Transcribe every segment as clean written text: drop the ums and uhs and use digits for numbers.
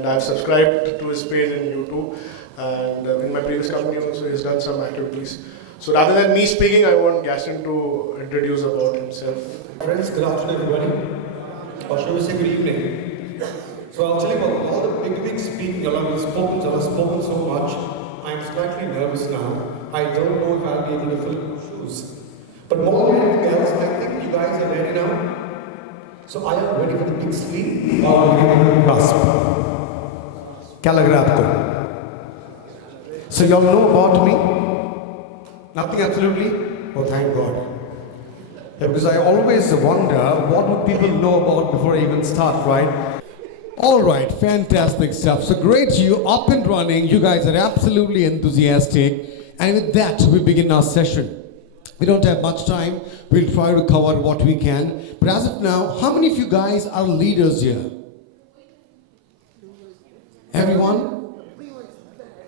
and I've subscribed to his page in YouTube, and in my previous company also he's done some activities. So rather than me speaking, I want Gaston to introduce about himself. Friends, good afternoon everybody. Or should we say good evening? So I'll tell you about all the big speaking along with spoken so much. I'm slightly nervous now. I don't know if I'll be able to fill my shoes. But more than anything else, I think you guys are ready now. So are you ready for the big sleep? Or are you ready for the grasp? Calagrapco. So you all know about me? Nothing absolutely? Oh, thank God. Yeah, because I always wonder what would people know about before I even start, right? All right, fantastic stuff. So great, you up and running. You guys are absolutely enthusiastic. And with that, we begin our session. We don't have much time. We'll try to cover what we can. But as of now, how many of you guys are leaders here? Everyone?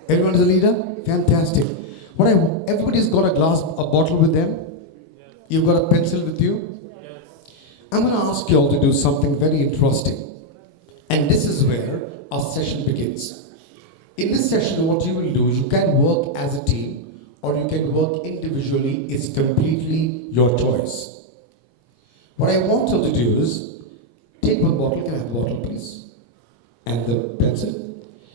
Everyone is a leader? Fantastic. Everybody's got a bottle with them? You've got a pencil with you? I'm going to ask you all to do something very interesting. And this is where our session begins. In this session, what you will do is you can work as a team or you can work individually. It's completely your choice. What I want you to do is take one bottle. Can I have the bottle, please? And the pencil.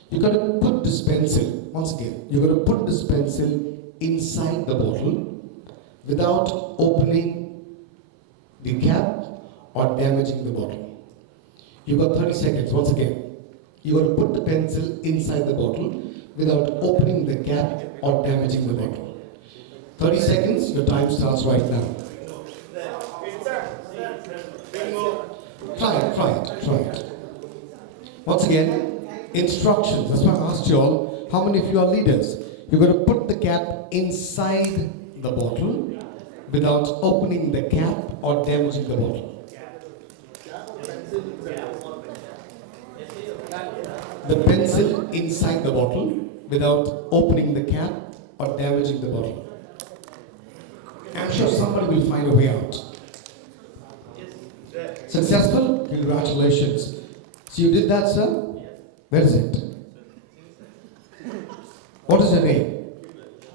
You've got to put this pencil, once again, you've got to put this pencil inside the bottle without opening the cap or damaging the bottle. You've got 30 seconds, once again. You've got to put the pencil inside the bottle without opening the cap or damaging the bottle. 30 seconds, your time starts right now. Try it. Once again, instructions. That's why I asked you all, how many of you are leaders? You've got to put the cap inside the bottle without opening the cap or damaging the bottle. The pencil inside the bottle without opening the cap or damaging the bottle. I'm sure somebody will find a way out. Successful? Congratulations. So you did that, sir? Where is it? What is your name?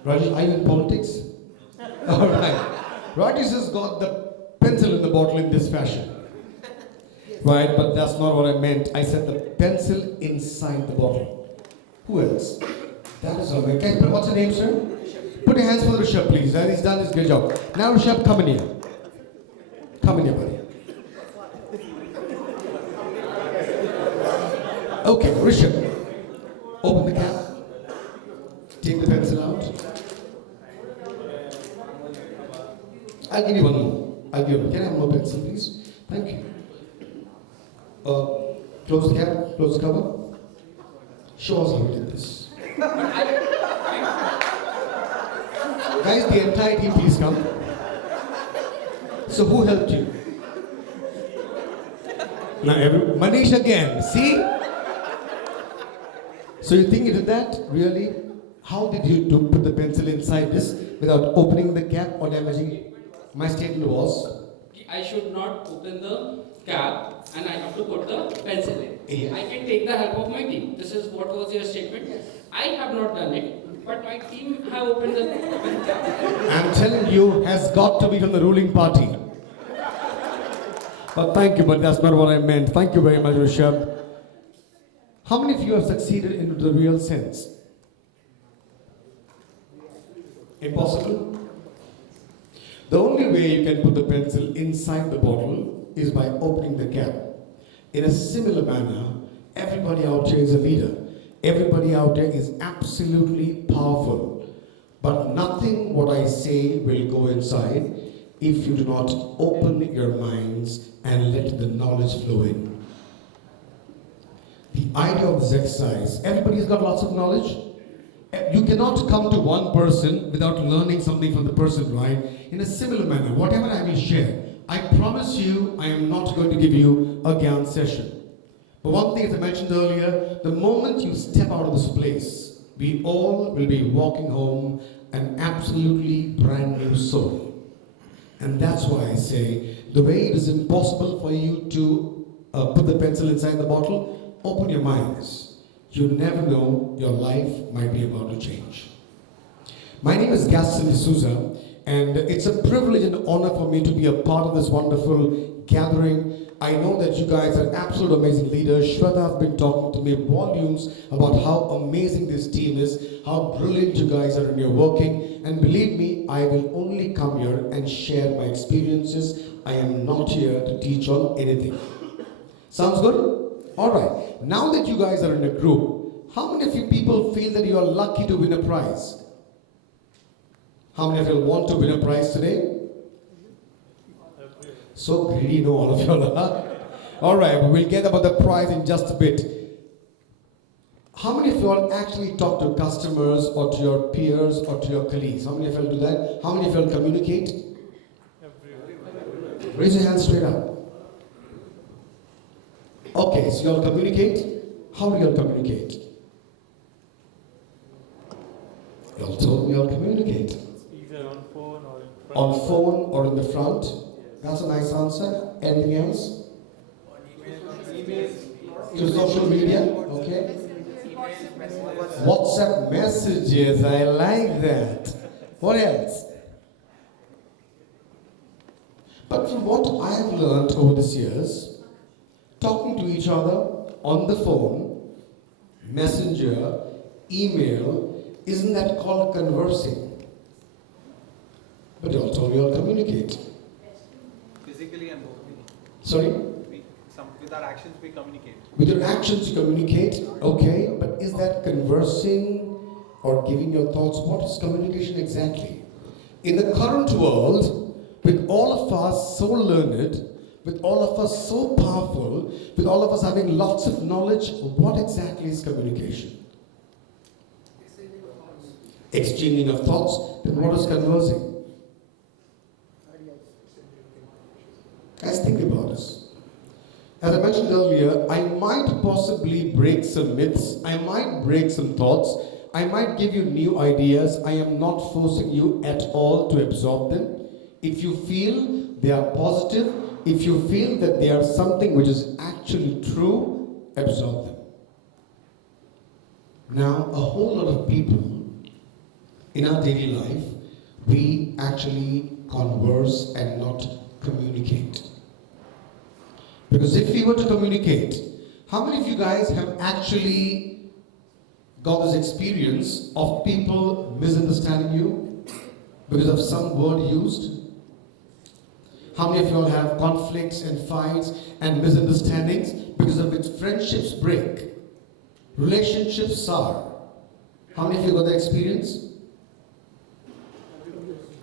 Rajesh, are you in politics? All right. Rajesh has got the pencil in the bottle in this fashion. Right, but that's not what I meant. I said the pencil inside the bottle. Who else? That is all right. Okay, but what's your name, sir? Put your hands for Rishabh, please. He's done his good job. Now, Rishabh, come in here. Come in here, buddy. Okay, Rishabh. Open the cap. Take the pencil out. I'll give you one more. Can I have more pencil, please? Thank you. Close the cap, close the cover. Show us how we did this. Guys, the entire team, please come. So who helped you? Now, Manish again, see? So you think you did that? Really? How did you put the pencil inside this without opening the cap or damaging it? My statement was? I should not open the cap and I have to put the pencil in. Yeah. I can take the help of my team. This is what was your statement. Yes. I have not done it, but my team have opened the cap. I'm telling you, has got to be from the ruling party. But thank you, but that's not what I meant. Thank you very much, Rishabh. How many of you have succeeded in the real sense? Impossible? The only way you can put the pencil inside the bottle is by opening the cap. In a similar manner, everybody out here is a leader. Everybody out there is absolutely powerful. But nothing what I say will go inside if you do not open your minds and let the knowledge flow in. The idea of this exercise, everybody's got lots of knowledge. You cannot come to one person without learning something from the person, right? In a similar manner, whatever I will share, I promise you I am not going to give you a Gyan session. But one thing as I mentioned earlier, the moment you step out of this place, we all will be walking home an absolutely brand new soul. And that's why I say, the way it is impossible for you to put the pencil inside the bottle, open your minds. You never know, your life might be about to change. My name is Gaston Dsouza, and it's a privilege and honor for me to be a part of this wonderful gathering. I know that you guys are absolute amazing leaders. Shweta has been talking to me volumes about how amazing this team is, how brilliant you guys are in your working. And believe me, I will only come here and share my experiences. I am not here to teach on anything. Sounds good? Alright, now that you guys are in a group, how many of you people feel that you are lucky to win a prize? How many of you want to win a prize today? So greedy, know all of you all. Alright, we'll get about the prize in just a bit. How many of you all actually talk to customers or to your peers or to your colleagues? How many of you all do that? How many of you all communicate? Raise your hand straight up. Okay, so you all communicate? How do you all communicate? You all told me you all communicate. Either on phone or in front. On phone or in the front? That's a nice answer. Anything else? To social media? Okay. WhatsApp messages, I like that. What else? But from what I have learned over these years, talking to each other on the phone, messenger, email, isn't that called conversing? But you all told me you'll communicate. Physically and vocally. Sorry? With our actions we communicate. With your actions you communicate, okay, but is that conversing or giving your thoughts? What is communication exactly? In the current world, with all of us so learned, with all of us so powerful, with all of us having lots of knowledge, what exactly is communication? Exchanging of thoughts. Then what is conversing? Guys, think about this. As I mentioned earlier, I might possibly break some myths, I might break some thoughts, I might give you new ideas. I am not forcing you at all to absorb them. If you feel they are positive, if you feel that they are something which is actually true, absorb them. Now, a whole lot of people in our daily life, we actually converse and not communicate. Because if we were to communicate, how many of you guys have actually got this experience of people misunderstanding you because of some word used? How many of you all have conflicts and fights and misunderstandings because of which friendships break, relationships sour? How many of you got that experience?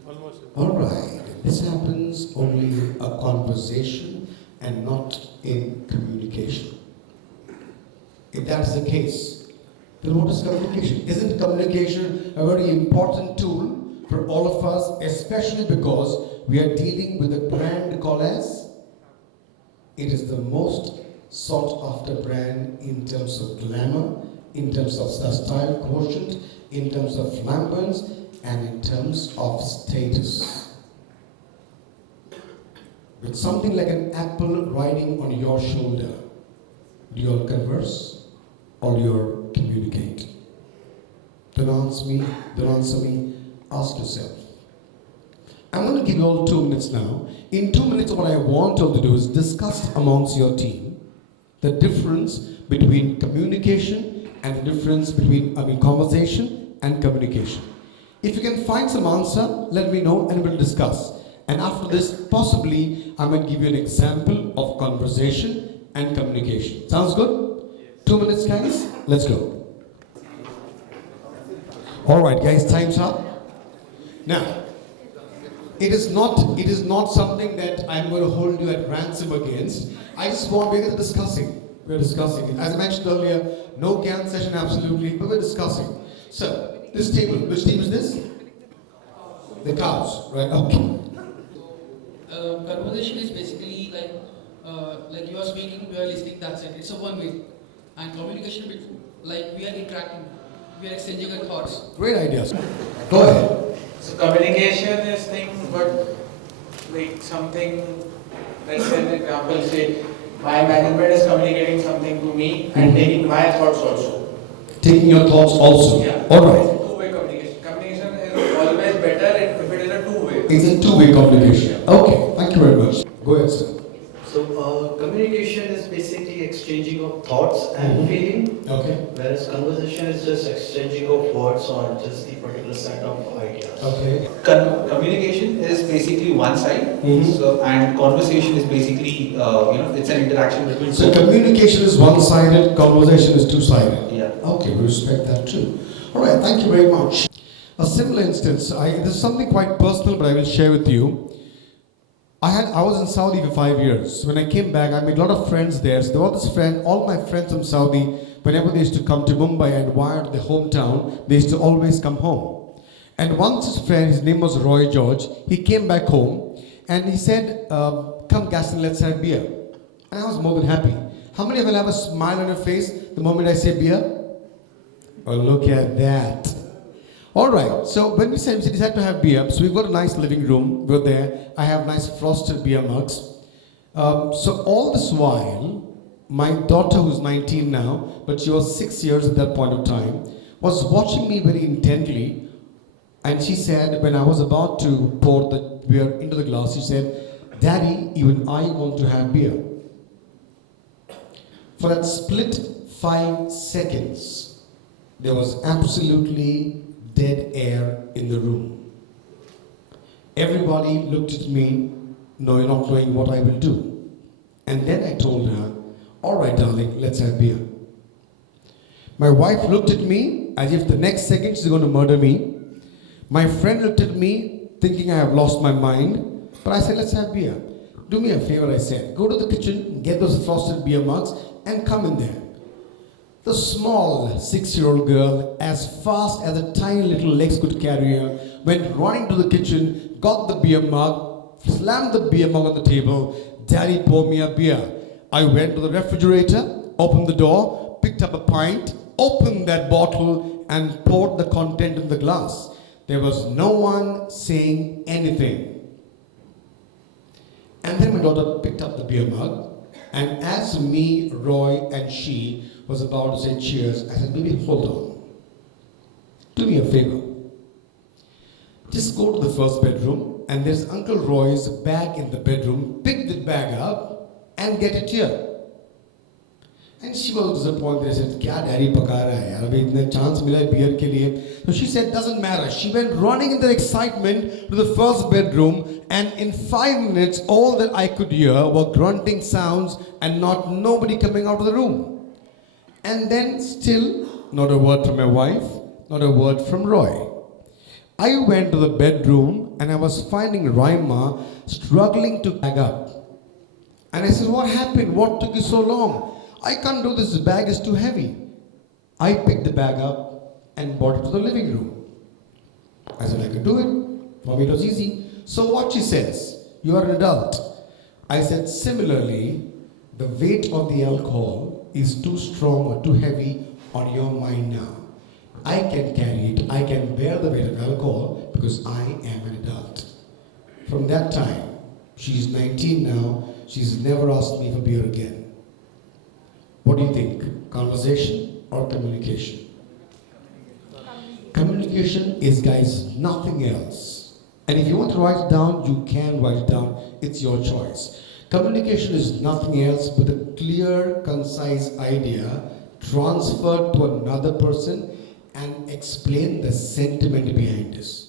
Almost. Alright, this happens only in a conversation and not in communication. If that's the case, then what is communication? Isn't communication a very important tool for all of us, especially because we are dealing with a brand called as? It is the most sought after brand in terms of glamour, in terms of style quotient, in terms of flamboyance, and in terms of status. With something like an apple riding on your shoulder, do you all converse or do you all communicate? Don't answer me, ask yourself. I'm going to give you all 2 minutes now. In 2 minutes, what I want you all to do is discuss amongst your team the difference between communication and the difference between conversation and communication. If you can find some answer, let me know and we'll discuss. And after this, possibly, I might give you an example of conversation and communication. Sounds good? 2 minutes, guys. Let's go. All right, guys, time's up. Now, it is not something that I'm going to hold you at ransom against. I just want, we're discussing. We're discussing. As I mentioned earlier, no GAN session, absolutely, but we're discussing. So, this table, which team is this? The cows, right? Okay. Conversation is basically like you are speaking, we are listening, that's it. It's a one way. And communication, like we are interacting, we are exchanging our thoughts. Great ideas. Go ahead. So communication is thing, but like something, let's say an example, say my management is communicating something to me and taking my thoughts also. Taking your thoughts also. Yeah. All right. Two-way communication. Communication is always better if it is a two-way. It's a two-way communication. Okay, thank you very much. Go ahead, sir. So, communication is basically exchanging of thoughts and feeling, Okay. whereas conversation is just exchanging of words or just the particular set of ideas. Okay. Communication is basically one side, so, and conversation is basically, it's an interaction between So two. communication is one-sided, conversation is two-sided. Yeah. Okay, we respect that too. All right, thank you very much. A similar instance, there's something quite personal, but I will share with you. I was in Saudi for 5 years. When I came back, I made a lot of friends there. So there was this friend, all my friends from Saudi, whenever they used to come to Mumbai and wire to the hometown, they used to always come home. And once his friend, his name was Roy George, he came back home and he said, come Gaston, let's have beer. And I was more than happy. How many of you will have a smile on your face the moment I say beer? Oh, look at that. All right, so when we decided to have beer, so we've got a nice living room, we're there, I have nice frosted beer mugs. So all this while, my daughter who's 19 now, but she was 6 years at that point of time, was watching me very intently, and she said, when I was about to pour the beer into the glass, she said, Daddy, even I want to have beer. For that split 5 seconds, there was absolutely dead air in the room. Everybody looked at me, not knowing what I will do. And then I told her, all right, darling, let's have beer. My wife looked at me as if the next second she's going to murder me. My friend looked at me thinking I have lost my mind. But I said, let's have beer. Do me a favor, I said. Go to the kitchen, get those frosted beer mugs, and come in there. The small 6-year-old girl, as fast as her tiny little legs could carry her, went running to the kitchen, got the beer mug, slammed the beer mug on the table. Daddy poured me a beer. I went to the refrigerator, opened the door, picked up a pint, opened that bottle, and poured the content in the glass. There was no one saying anything. And then my daughter picked up the beer mug, and as me, Roy, and she was about to say cheers, I said, baby, hold on. Do me a favor. Just go to the first bedroom, and there's Uncle Roy's bag in the bedroom. Pick the bag up and get it here. And she was disappointed. I said, kya daddy paka raha hai yaar? Abhi itna chance mila hai beer ke liye. So she said, doesn't matter. She went running in the excitement to the first bedroom, and in 5 minutes, all that I could hear were grunting sounds and nobody coming out of the room. And then still, not a word from my wife, not a word from Roy. I went to the bedroom and I was finding Raima struggling to bag up. And I said, what happened? What took you so long? I can't do this bag is too heavy. I picked the bag up and brought it to the living room. I said, I could do it. For me it was easy. So what she says, you are an adult. I said, similarly, the weight of the alcohol is too strong or too heavy on your mind now. I can carry it, I can bear the weight of alcohol because I am an adult. From that time, she's 19 now, she's never asked me for beer again. What do you think? Conversation or communication? Communication is, guys, nothing else. And if you want to write it down, you can write it down. It's your choice. Communication is nothing else but a clear, concise idea transferred to another person and explain the sentiment behind this.